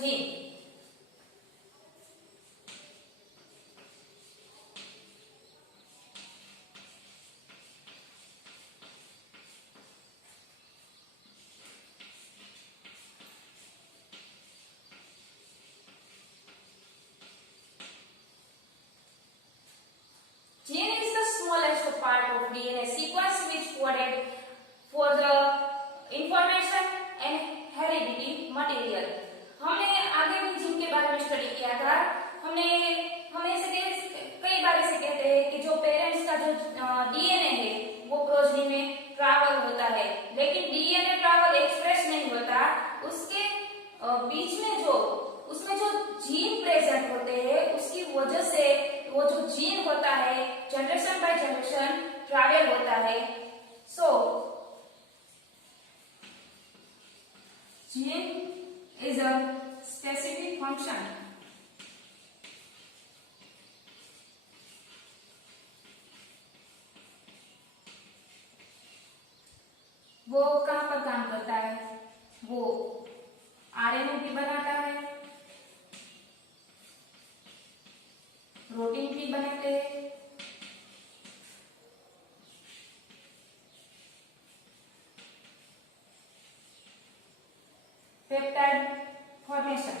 Gene. Gene is the smallest part of DNA sequence which coded for the information and heredity material. हमने आगे भी gene के बारे में स्टडी किया था। हम ऐसे कई बार ऐसे कहते हैं कि जो पेरेंट्स का जो डीएनए है वो प्रोजनी में ट्रैवल होता है, लेकिन डीएनए ट्रैवल एक्सप्रेस नहीं होता। उसके बीच में उसमें जो जीन प्रेजेंट होते हैं उसकी वजह से वो जो जीन होता है जनरेशन बाय जनरेशन ट्रैवल होता है। So gene is a specific function वो कहां पर काम करता है? वो आरएनए भी बनाता है, प्रोटीन भी बनाते हैं, पेप्टाइड फॉर्मेशन।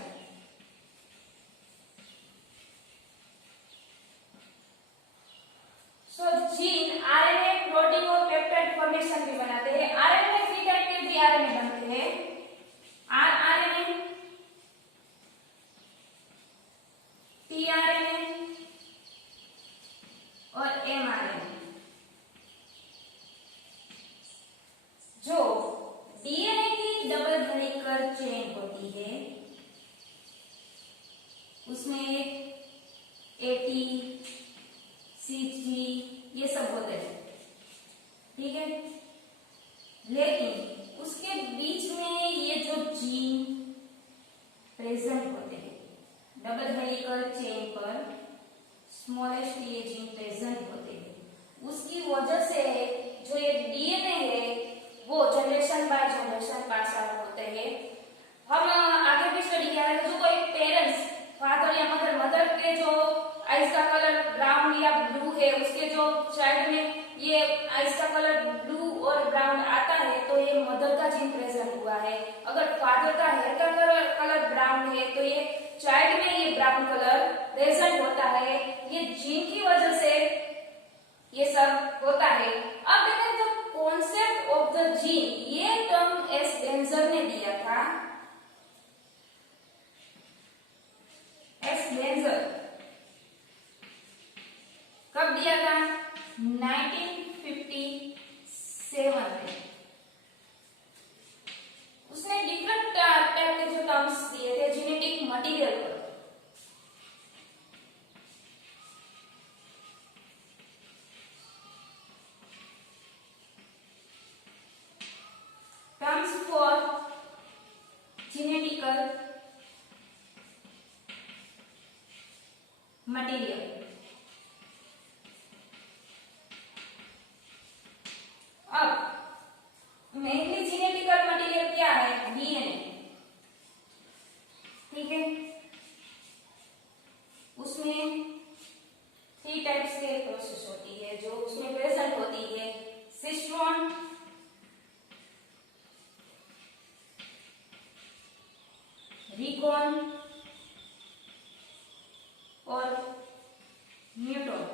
सो जीन आरएनए, प्रोटीन और पेप्टाइड फॉर्मेशन भी बनाते हैं। आरएनए में 3 टाइप के भी आरएनए बनते हैं, आरआरएनए, टीआरएनए और एमआरएनए। जो डीएनए की डबल हेलिकल चेन होती है उसमें एटी, सीजी ये सब होते हैं, ठीक है। लेकिन उसके बीच में ये जो जीन प्रेजेंट होते हैं डबल हेलिकल चेन पर, स्मॉलेस्ट ये जीन प्रेजेंट होते हैं, उसकी वजह से जो ये डीएनए है वो generation by generation pass out होते हैं। हम आगे भी स्टडी किया है, जो कोई पेरेंट्स फादर या मदर के जो आइज का कलर ब्राउन या ब्लू है, उसके जो चाइल्ड में ये आइज का कलर ब्लू और ब्राउन आता है तो ये मदर का जीन प्रेजेंट हुआ है। अगर फादर का हेयर का कलर ब्राउन है तो ये चाइल्ड में ये ब्राउन कलर प्रेजेंट होता है। ये जीन की वजह से ये सब होता है। अब देखें the concept of the gene, ये टर्म एस डेंजर ने दिया था। एस डेंजर कब दिया था? 1957 में। उसने डिफरेंट टाइप के जो टर्म्स दिए थे जेनेटिक मटेरियल पर। Terms for genetical material. अब मेनली जेनेटिकल मटेरियल क्या है? डीएनए, ठीक है। उसमें 3 टाइप्स के प्रोसेस होती है जो उसमें प्रेजेंट होती है, सिस्ट्रॉन, रिकॉन और म्यूटॉन।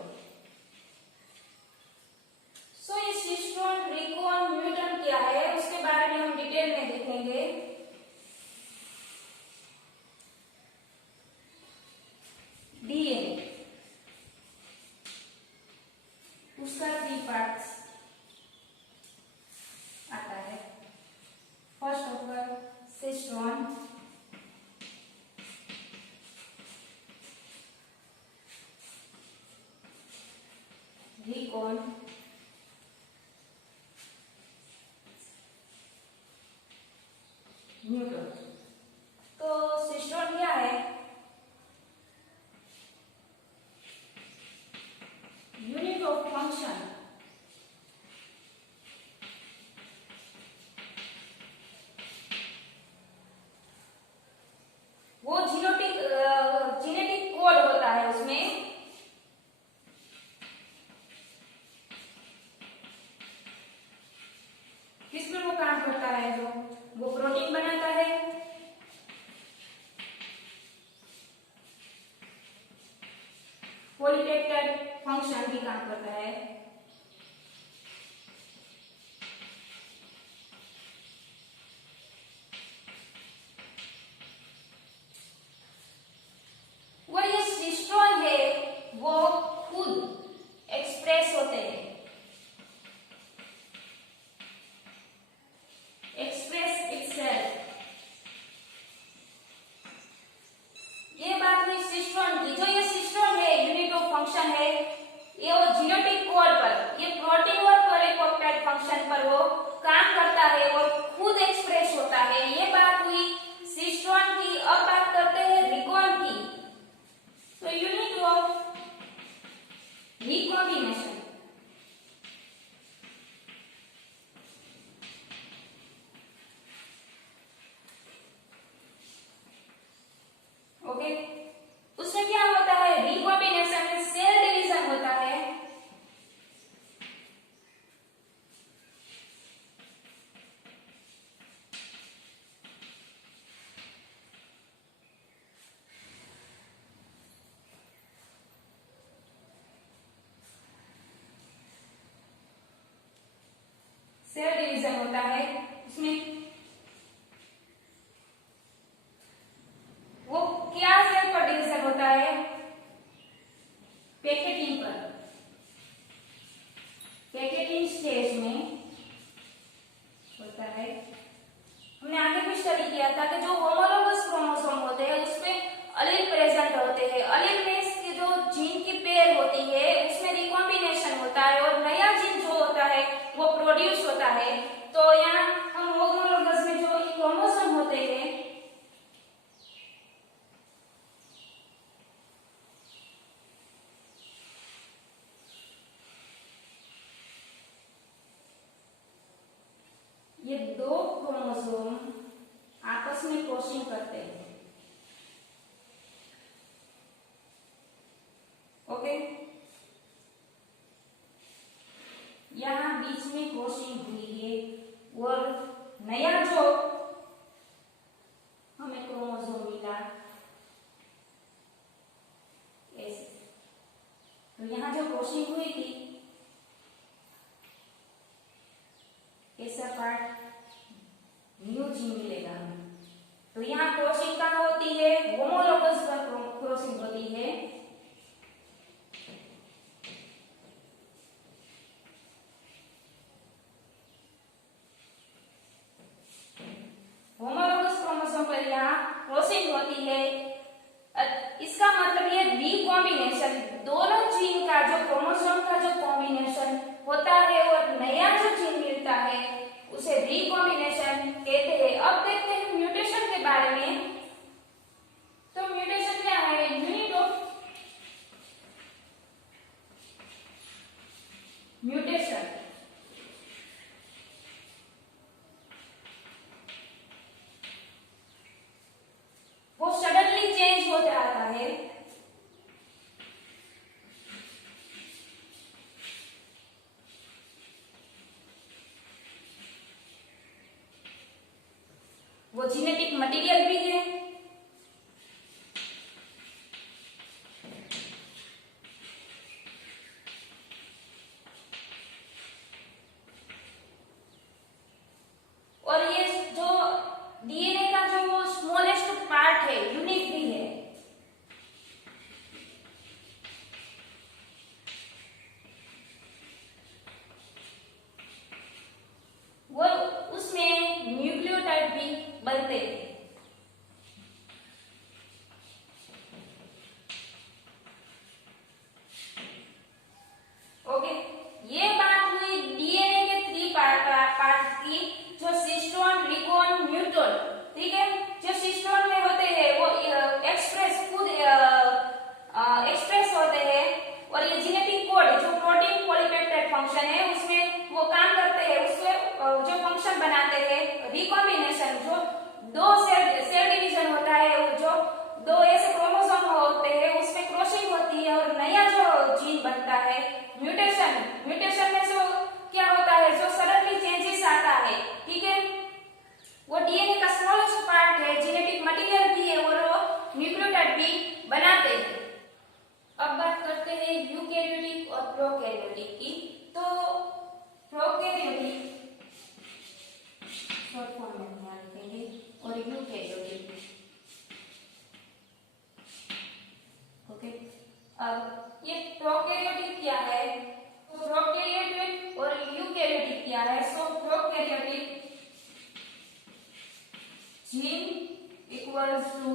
सो ये सिस्ट्रॉन, रिकॉन, म्यूटॉन क्या है उसके बारे में हम डिटेल में देखेंगे। डीएनए उसका 3 पार्ट्स आता है। First of all cistron, recon, Newton. तो सिस्ट्रॉन क्या है? Unit of function. करता है, जो वो प्रोटीन बनाता है। पॉलीपेप्टाइड फंक्शन भी काम करता है। और ये सिस्टोन है वो खुद एक्सप्रेस होते हैं, एक्सप्रेस इटसेल्फ। ये बात हुई सिस्टोन की। जो ये सिस्टोन है यूनिट ऑफ फंक्शन है, ये वो जेनेटिक कोड पर, ये प्रोटीन और पॉलीपेप्टाइड फंक्शन पर वो काम करता है और खुद एक्सप्रेस होता है। ये बात हुई सिस्टोन की। अब बात करते हैं रिकॉन की। तो यूनिट ऑफ रिकॉम्बिनेशन, ओके, उसमें क्या होता है, रिकॉम्बिनेशन में सेल डिवीजन होता है। सेल डिवीजन होता है उसमें। वो क्या सेल पर डिवीजन होता है, पैकेटिंग पर। पैकेटिंग स्टेज में होता है। हमने आगे भी स्टडी किया था कि जो होमोलोगस क्रोमोसोम होते हैं उसमें अलील प्रेजेंट होते हैं। अलील में इसकी जो जीन की पेयर होती है उसमें रिकॉम्बिनेशन होता है और नया जीन जो होता है वो प्रोड्यूस होता है। तो यहाँ हम होमोलोगस में जो क्रोमोसोम होते हैं, ये दो क्रोमोसोम आपस में क्रॉसिंग करते हैं, ओके। यहाँ बीच में क्रॉसिंग हुई है और नया जो हमें क्रोमोसोम मिला ऐसे। तो यहाँ जो क्रॉसिंग हुई थी ऐसा पार्ट न्यू जीन मिलेगा हमें। तो यहाँ क्रॉसिंग कहाँ होती है, होमोलोगस पर क्रॉसिंग होती है। होमोलोगस क्रोमोसोम पर यहाँ क्रॉसिंग होती है। इसका मतलब ये रिकॉम्बिनेशन, दोनों जीन का जो क्रोमोसोम का जो कॉम्बिनेशन होता है और नया जो जीन मिलता है उसे रिकॉम्बिनेशन कहते हैं। अब देखते हैं म्यूटेशन के बारे में। तो म्यूटेशन क्या है, यूनिट ऑफ म्यूटेशन। वो सडनली चेंज हो जाता है, वो जेनेटिक मटेरियल भी है। और ये जो डीएनए का जो वो स्मॉलेस्ट पार्ट है, यूनिट भी है। वो उसमें न्यूक्लियोटाइड भी बनते हैं। ओके, ये बात हुई डीएनए के 3 पार्ट की, जो सिस्टोन, रिकॉन, म्यूटोन। ठीक है, जो सिस्टोन में होते हैं वो एक्सप्रेस खुद एक्सप्रेस होते हैं और ये जेनेटिक कोड जो प्रोटीन पॉलीपेप्टाइड फंक्शन है उसमें वो काम करते हैं, उससे जो फंक्शन बनाते हैं। रिकॉम्बिनेशन जो दो सेल डिवीजन होता है, जो दो ऐसे क्रोमोसोम होते हैं उसमें क्रॉसिंग होती है और नया जो जीन बनता है। म्यूटेशन, म्यूटेशन में जो क्या होता है, जो सडनली चेंजेस आता है, ठीक है। प्रोकैरियोटिक की। तो प्रोकैरियोटिक शॉर्ट फॉर्म में ध्यान रखेंगे और यूकैरियोटिक। ओके, अब ये प्रोकैरियोटिक क्या है, तो प्रोकैरियोटिक और यूकैरियोटिक क्या है। So prokaryotic gene equals to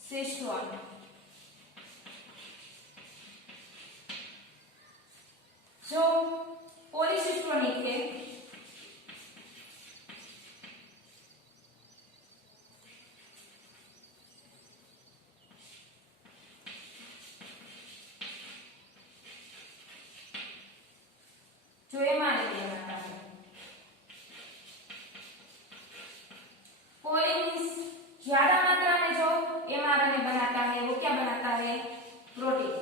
cistron, जो पॉलीसिस्टोनिक है जो एमआरएनए बनाता है। पॉली ज्यादा मात्रा में जो एमआरएनए बनाता है वो क्या बनाता है, प्रोटीन।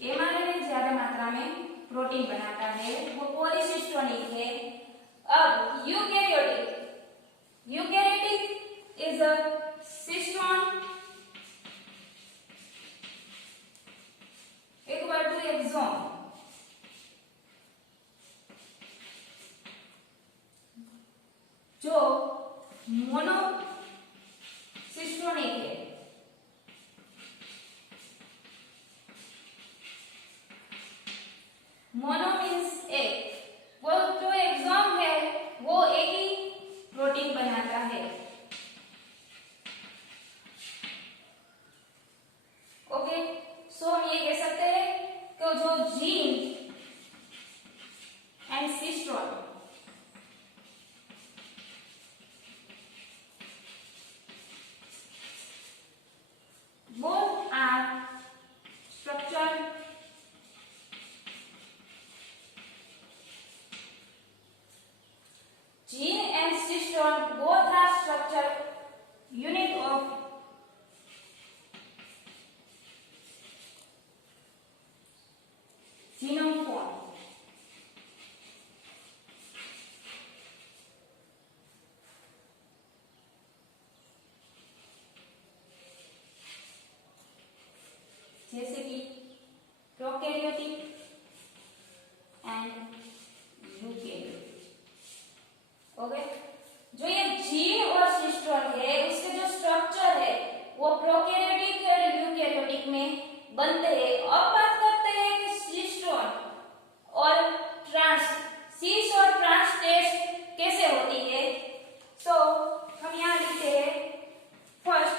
एमआरएनए ज्यादा मात्रा में प्रोटीन बनाता है, वो पॉलीसिस्टोनिक है। अब eukaryotic, eukaryotic is a cistron equal to exon. जो मोनोसिस्टोनिक है, मोनो मीन्स एक, वो जो एक्सोन है वो एक ही प्रोटीन बनाता है। ओके, सो हम ये कह सकते हैं कि जो gene and cistron both are structured gene and cystone both are structured unit of genome form. जैसे कि प्रोकैरियोटिक एंड यूकैरियोटिक। ओके, जो ये जीन और सिस्टोन है उसके जो स्ट्रक्चर है वो प्रोकैरियोटिक और यूकैरियोटिक में बनते हैं। अब बात करते हैं कि सिस्टोन और सिस और ट्रांस टेस्ट कैसे होती है। तो हम यहाँ लिखते हैं फर्स्ट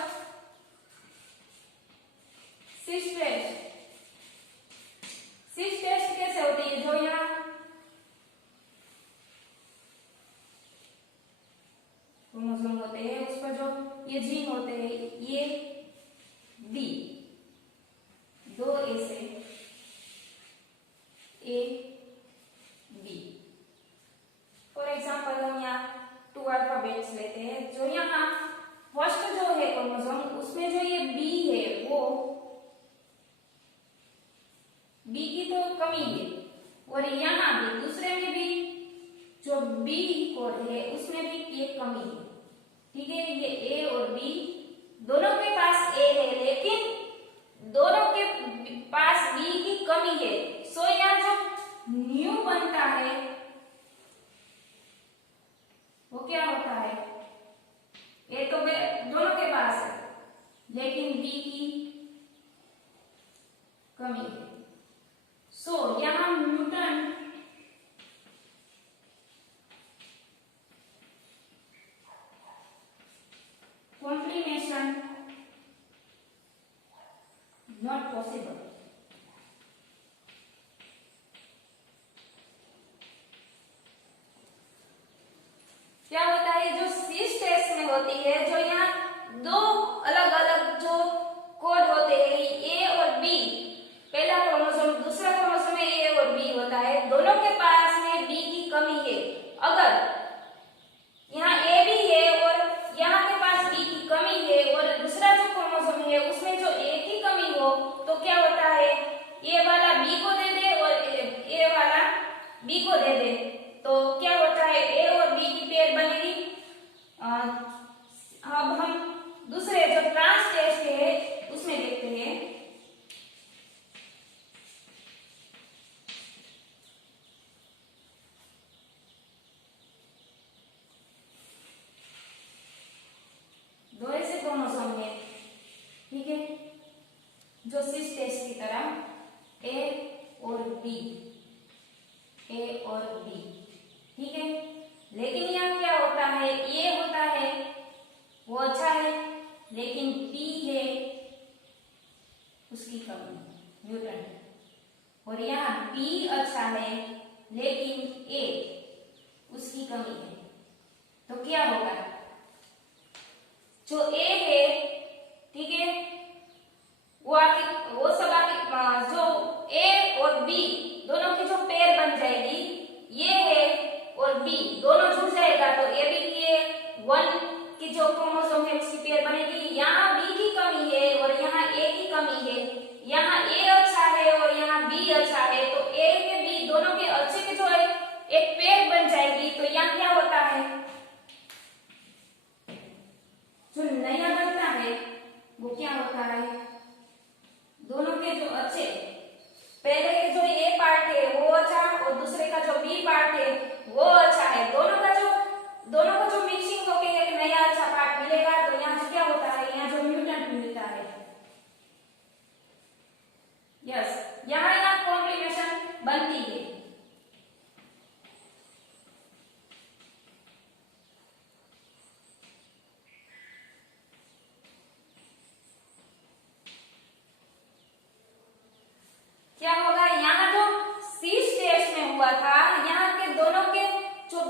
सिस टेस्ट। सिस टेस्ट कैसे होती है, जो यहाँ क्रोमोसोम होते हैं उस पर जो ये जीन होते हैं ये बी, दो ए से ए बी। फॉर एग्जांपल हम यहाँ 2 अल्फाबेट्स लेते हैं। जो यहाँ फर्स्ट जो है क्रोमोसोम उसमें जो ये बी है वो बी की तो कमी है, और यहाँ भी दूसरे में भी जो बी कोड है उसमें भी ये कमी है। ठीक है, ये ए और बी दोनों के पास ए है लेकिन दोनों के पास बी की कमी है। सो यहाँ जो न्यू बनता है वो क्या होता है, ए तो दोनों के पास है लेकिन बी की कमी है। सो यहाँ म्यूटेंट कॉम्प्लीमेशन नॉट पॉसिबल। क्या होता है, जो सिस टेस्ट में होती है, जो यहाँ दो अलग अलग जो कोड होते हैं ए और बी, पहला क्रोमोसोम दूसरा क्रोमोसोम में ए और बी होता है, दोनों के पास में बी की कमी है। अगर यहाँ ए भी है और यहाँ के पास बी की कमी है और दूसरा जो क्रोमोसोम है उसमें जो ए की कमी हो, तो क्या होता है, ए वाला बी को दे दे और ए वाला बी को दे दे, तो क्या होता है, ए और बी की पेयर बनेगी। अब हम दूसरे जो ट्रांस टेस्ट है उसमें देखते हैं।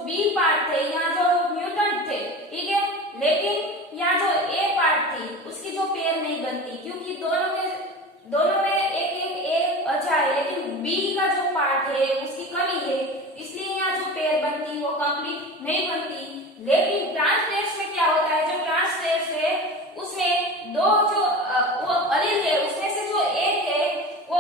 बी पार्ट थे, यहाँ जो म्यूटेंट थे, ठीक है, लेकिन यहाँ जो ए पार्ट थी उसकी जो पेयर नहीं बनती, क्योंकि दोनों में एक एक ए अच्छा है, लेकिन बी का जो पार्ट है उसकी कमी है, इसलिए यहाँ जो पेयर बनती वो कंप्लीट नहीं बनती। लेकिन ट्रांस टेस्ट में क्या होता है, जो ट्रांस टेस्ट है उसमें दो जो वो अलील है उसमें से जो एक है वो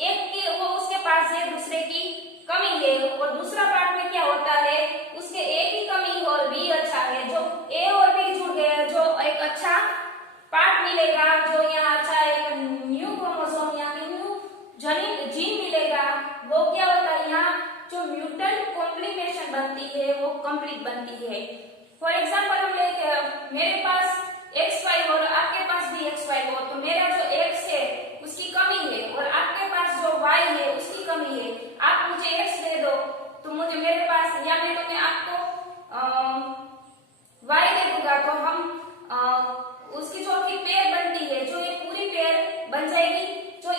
एक की वो उसके पास है, दूसरे की कमी है, और दूसरा पार्ट में क्या होता है उसके ए की कमी है और बी अच्छा है, जो ए और बी जुड़ गए जो एक अच्छा पार्ट मिलेगा, जो यहाँ अच्छा एक न्यू क्रोमोसोम या न्यू जीन मिलेगा, वो क्या होता है यहाँ जो म्यूटेंट कॉम्प्लीमेशन बनती है वो कंप्लीट बनती है। फॉर एग्जांपल हम लेते मेरे पास XY और आपके पास भी XY हो, तो मेरा जो X है उसकी कमी है और आपके पास जो Y है उसकी कमी है, आप मुझे X दे दो तो मुझे मेरे पास या मैं आपको Y दे दूंगा, तो हम उसकी जो की पेयर बनती है जो ये पूरी पेयर बन जाएगी। जो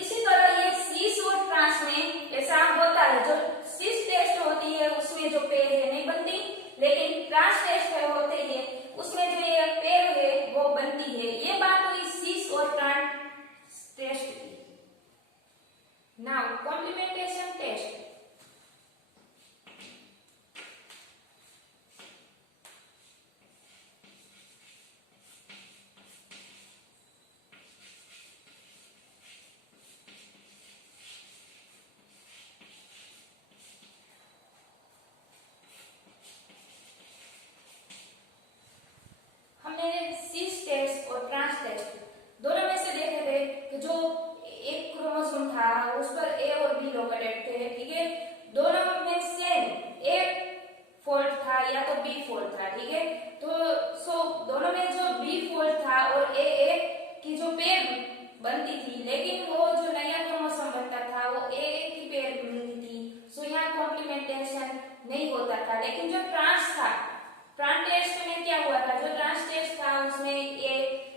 इसी तरह ये सीस और ट्रांस में ऐसा होता है, जो सीस टेस्ट होती है उसमें जो पेयर है नहीं बनती, लेकिन ट्रांस टेस्ट होते हैं उसमें जो ये पेयर है वो बनती है। ये बात हुई सीस और ट्रांस टेस्ट की। Now complementation test. हमने सीस टेस्ट और ट्रांस टेस्ट दोनों में से देखे थे कि जो एक क्रोमोसोम था उस पर ए और बी लोकेटेड थे, ठीक है, दोनों में सेम एक फॉल्ट था या तो बी फॉल्ट था, ठीक है, तो दोनों में जो बी फॉल्ट था और ए की जो पेयर बनती थी, लेकिन वो जो नया क्रोमोसोम बनता था वो ए की पेयर मिलती थी, सो यहाँ कॉम्प्लीमेंटेशन नहीं होता था। लेकिन जो ट्रांस था, ट्रांस टेस्ट में क्या हुआ था, जो ट्रांस टेस्ट था उसमें ए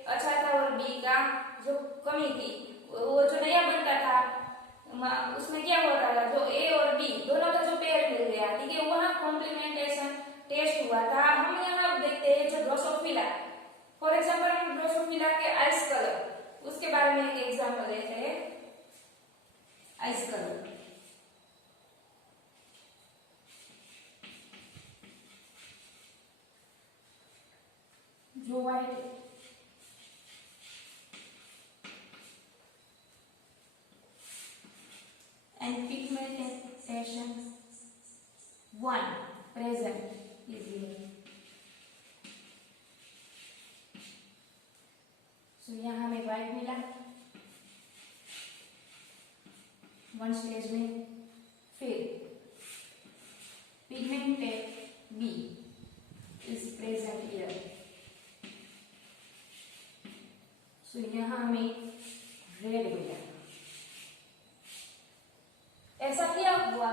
अच्छा था और बी का जो कमी थी, वो जो नया बनता था उसमें क्या होता था, जो ए और बी दोनों का जो पेयर मिल गया, ठीक है, वहां कॉम्प्लीमेंटेशन टेस्ट हुआ था। हम यहाँ देखते हैं जो ड्रोसोफिला, फॉर एग्जांपल हम ड्रोसोफिला के आइस कलर उसके बारे में एक एग्जांपल लेते हैं। आइस कलर जो white and pigmentation 1 present is here. So यहाँ हमें व्हाइट मिला 1 स्टेज में, फिर pigmented B is present here. So यहाँ हमें रेड मिला। ऐसा क्या हुआ,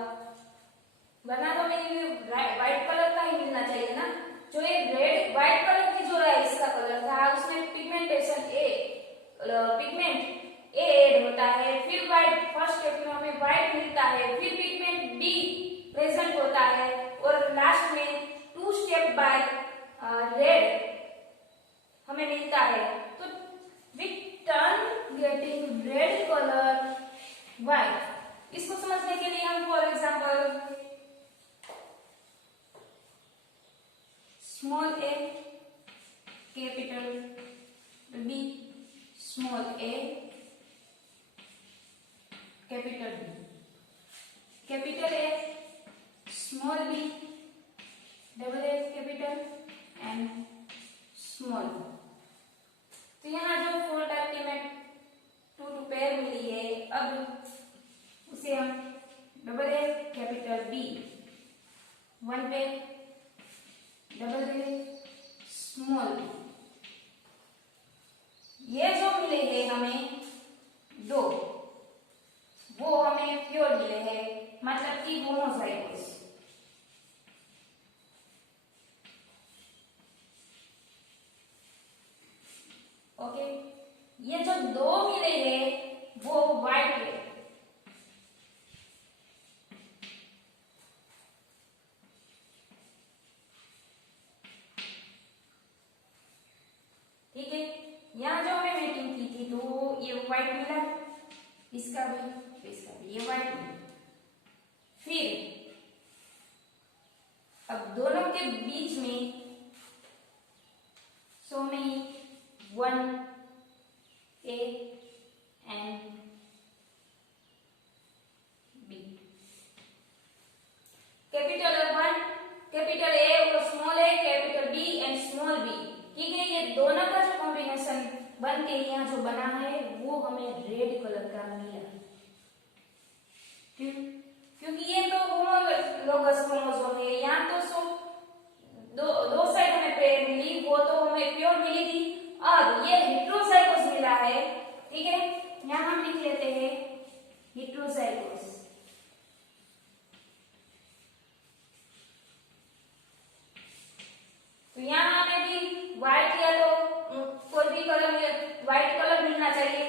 वरना तो हमें व्हाइट कलर का ही मिलना चाहिए ना, जो ये रेड व्हाइट कलर की जो है इसका कलर था उसमें पिगमेंटेशन पिगमेंट ए ऐड होता है, फिर व्हाइट फर्स्ट स्टेप में हमें व्हाइट मिलता है, फिर पिगमेंट बी प्रेजेंट होता है और लास्ट में 2 स्टेप बाय रेड हमें मिलता है। तो we turn getting red colour white. इसको समझने के लिए हम for example small A capital B, small A capital B, capital A small B double A capital and small. तो यहाँ जो 4 डॉक्यूमेंट 2 पेयर मिली है, अब उसे हम डबल ए कैपिटल बी 1 पे डबल ए स्मॉल, ये जो मिले हैं हमें 2, वो हमें प्योर मिले हैं, मतलब कि होमोजाइगोस। ओके, ये जो 2 मिले हैं वो व्हाइट है, व्हाइट मिला, इसका भी, इसका भी ये व्हाइट मिला। फिर अब दोनों के बीच में so many 1 A and B, capital 1 capital A और small a, capital B and small b, ठीक है। ये दोनों का जो कॉम्बिनेशन बन के यहाँ जो बना है वो हमें रेड कलर का मिला। क्यों? क्योंकि ये तो होमोलोगस क्रोमोसोम है, यहाँ तो सो दो साइड हमें पेयर मिली, वो तो हमें प्योर मिली थी। अब ये हेटेरोजाइगोस मिला है, ठीक है। यहाँ हम लिख लेते हैं हेटेरोजाइगोस। तो यहाँ हमें भी व्हाइट या तो कोई भी कलर व्हाइट कलर मिलना चाहिए,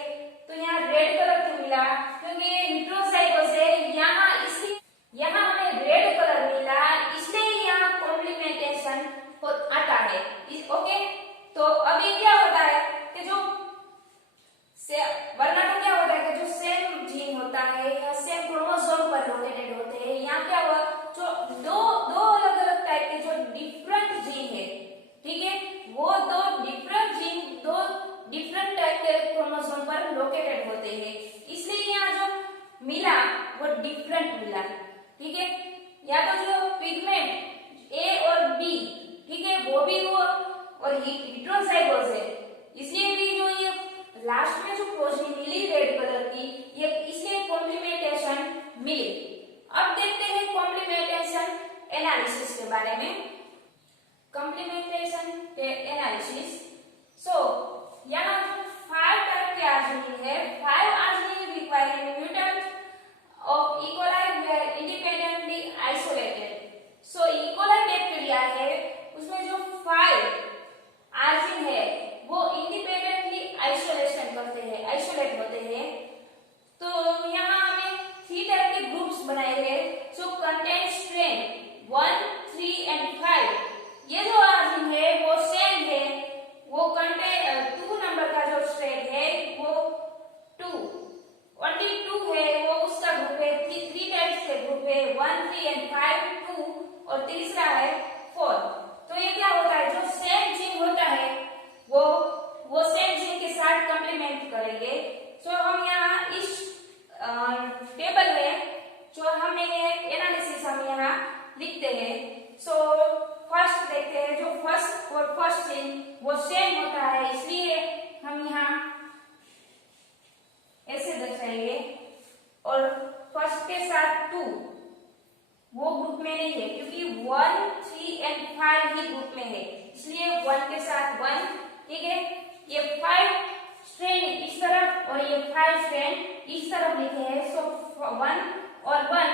तो यहाँ रेड कलर क्यों मिला? क्योंकि ये हेटेरोजाइगोस है, यहाँ इसलिए यहाँ हमें रेड कलर मिला, इसलिए यहाँ कॉम्प्लीमेंटेशन आता है। ओके, तो अभी क्या होता है कि जो वरना तो क्या होता है कि जो सेम जीन होता है या सेम क्रोमोसोम पर लोकेटेड होते हैं, यहाँ क्या हुआ, जो दो अलग अलग टाइप के जो डिफरेंट जीन है, ठीक है, वो दो डिफरेंट टाइप के क्रोमोसोम पर लोकेटेड होते हैं, इसलिए यहाँ जो मिला वो डिफरेंट मिला, ठीक है। या तो जो पिगमेंट ए और बी, ठीक है, वो भी वो और हेटेरोजाइगोस है, इसलिए भी जो ये लास्ट में जो प्रोटीन मिली रेड कलर की, ये इसलिए कॉम्प्लीमेंटेशन मिली। अब देखते हैं कॉम्प्लीमेंटेशन एनालिसिस के बारे में। कॉम्प्लीमेंटेशन एनालिसिस, सो यहाँ 5 टाइप के आर्जिनिन है। 5 arginine requiring mutant of E. coli were independently isolated. So E. coli bacteria है, उसमें जो 5 आर्जिन है वो इंडिपेंडेंटली आइसोलेट होते हैं। तो यहाँ हमें 3 टाइप के ग्रुप्स बनाए गए जो कंटेन स्ट्रेन 1, 3 एंड 5। ये जो आर्जिन है वो सेम है, वो कंटेन 2 नंबर का जो स्ट्रेन है वो 2 ओनली 2 है, वो उसका ग्रुप है। 3 टाइप्स के ग्रुप है 1, 3 एंड 5, 2 और तीसरा है 4। तो ये क्या होता है, जो सेम जीन होता है वो सेम जीन के साथ कॉम्प्लीमेंट करेंगे। सो हम यहाँ इस टेबल में जो हमने एनालिसिस हम यहाँ लिखते हैं। सो फर्स्ट देखते हैं, जो फर्स्ट जीन वो सेम होता है, इसलिए हम यहाँ ऐसे दर्शाएंगे, और फर्स्ट के साथ 2 वो ग्रुप में नहीं है, क्योंकि 1, 3 एंड 5 ही ग्रुप में है, इसलिए 1 के साथ 1, ठीक है। ये 5 स्ट्रेन इस तरफ और ये 5 स्ट्रेन इस तरफ लिखे हैं। सो 1 और 1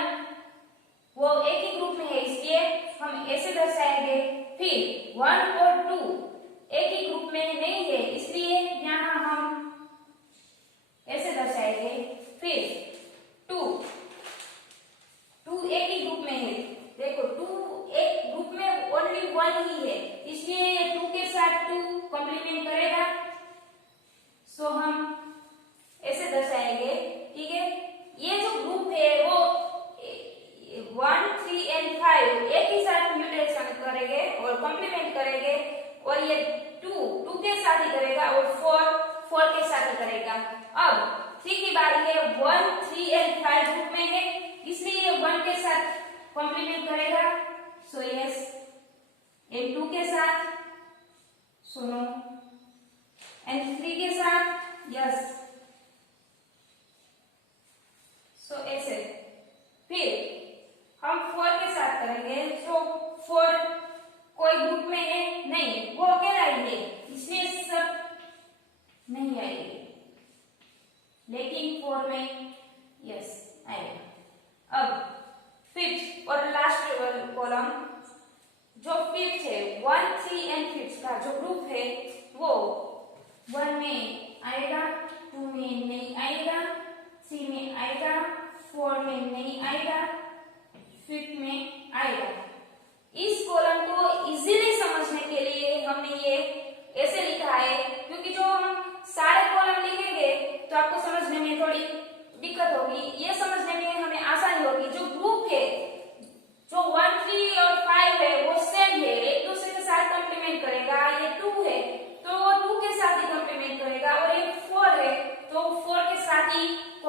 वो एक ही ग्रुप में है, इसलिए हम ऐसे दर्शाएंगे। फिर 1 और 2 एक ही ग्रुप में नहीं है, इसलिए यहाँ हम ऐसे दर्शाएंगे। फिर 2 एक ही ग्रुप में है, देखो 2 एक ग्रुप में ओनली 1 ही है, इसलिए 2 के साथ 2 कॉम्प्लीमेंट करेगा। सो हम ऐसे दर्शाएंगे, ठीक है। ये जो ग्रुप है वो 1, 3 एंड 5 एक ही साथ म्यूटेशन करेंगे और कॉम्प्लीमेंट करेंगे, और ये 2 के साथ ही करेगा, और 4 के साथ ही करेगा। अब 3 की बारी है, 1, 3 एंड 5 ग्रुप में है, इसलिए 1 के साथ कॉम्प्लीमेंट करेगा। सो यस, एंड 2 के साथ सुनो, एंड 3 के साथ यस। सो ऐसे फिर हम 4 के साथ करेंगे। सो 4 कोई ग्रुप में है नहीं, वो अकेला ही है, इसलिए सब नहीं आएंगे, लेकिन 4 में यस आएगा। अब 5th और लास्ट कॉलम, जो 5th है 1, 3 एंड 5th का जो ग्रुप है वो 1 में आएगा, 2 में नहीं आएगा, 3 में आएगा, 4 में नहीं आएगा, 5th में आएगा। इस कॉलम को इजीली समझने के लिए हमने ये ऐसे लिखा है, क्योंकि जो हम सारे कॉलम लिखेंगे तो आपको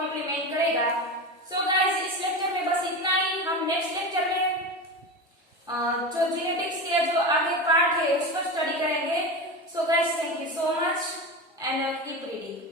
कॉम्प्लीमेंट करेगा। सो गाइस इस लेक्चर में बस इतना ही। हम नेक्स्ट लेक्चर में जो जेनेटिक्स के जो आगे पार्ट है उस पर स्टडी करेंगे। So guys thank you so much and keep reading.